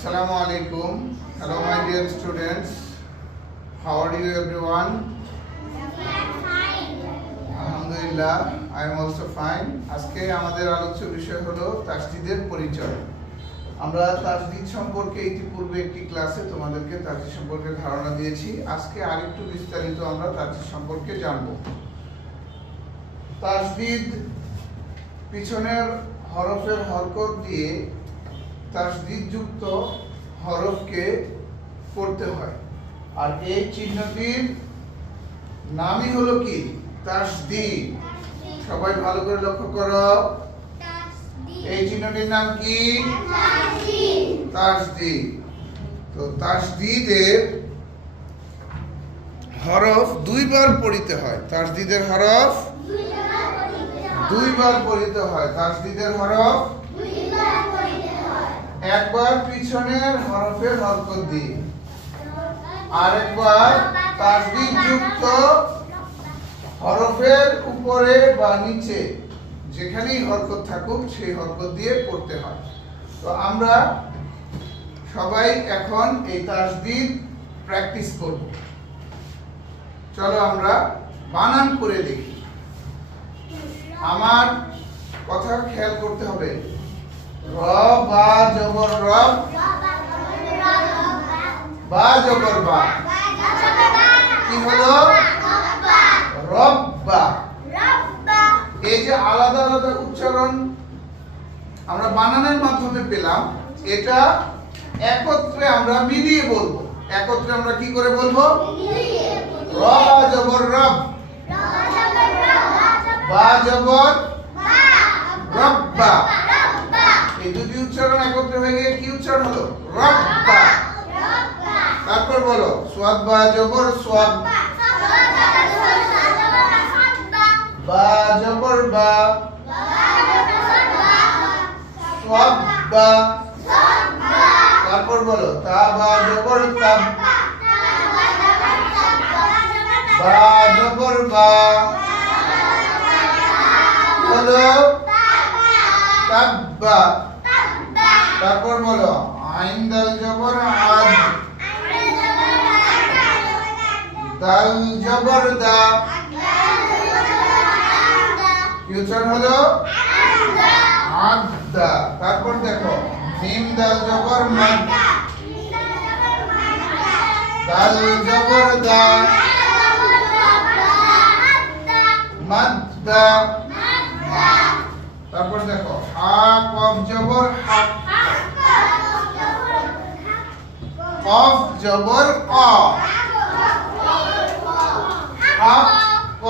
Assalamu alaikum. Hello my dear students. How are you everyone? Alhamdulillah, I am also fine. আজকে আমাদের আলোচ্য বিষয় হলো তাসদীদের পরিচয়। আমরা তাসদীদ সম্পর্কে ইতিপূর্বে একটি ক্লাসে তোমাদেরকে তাসদীদ সম্পর্কে ধারণা দিয়েছি। আজকে আরেকটু বিস্তারিত আমরা তাসদীদ সম্পর্কে জানব। তাসদীদ পিছনের হরফের হরকত দিয়ে তাসদীদ যুক্ত হরফকে পড়তে হয়, আর এই চিহ্নটির নামই হলো কি? তাসদীদ। সবাই ভালো করে লক্ষ্য করো, এই চিহ্নটির নাম কি? তাসদীদ। তো তাসদীদের হরফ দুইবার পড়িতে হয়। তাসদীদের হরফ দুইবার পড়িতে হয়। তাসদীদের হরফ একবার পিছনের হরফের হরকত দিয়ে, আরেকবার তাসদীদ যুক্ত হরফের উপরে বা নিচে যেখানেই হরকত থাকুক সেই হরকত দিয়ে পড়তে হয়। তো আমরা সবাই এখন এই তাসদীদ প্র্যাকটিস করব। চলো আমরা বানান করে দেখি। আমার কথা খেয়াল করতে হবে। র বা জবর রব, বা জবর বা, কি হলো? রব্বা। এই যে আলাদা আলাদা উচ্চারণ আমরা বানানের মাধ্যমে পেলাম, এটা একত্রে আমরা মিলিয়ে বলবো। একত্রে আমরা কি করে বলবো? র বা জবর রব, বা জবর রব্বা। এই দুটি উচ্চারণ একত্রে হয়ে গিয়ে কি উচ্চারণ হলো? রব্বা। তারপর বলো সোয়াদ বা জবর সোয়াব, বা জবর বা, সোয়াব্বা। তারপর বলো তা বা জবর তাব, বা জবর বা, বলো তাব্বা। তারপর বলো আইন দাল জবর আদ, দাল জবর দা, কি উচ্চারণ হলো? আদা। তারপর দেখো মিম দাল জবর মাদ, দাল জবর দা, মাদ্দা। তারপর দেখো হা কফ জবর হাক, কফ জবর ক, হাক ক।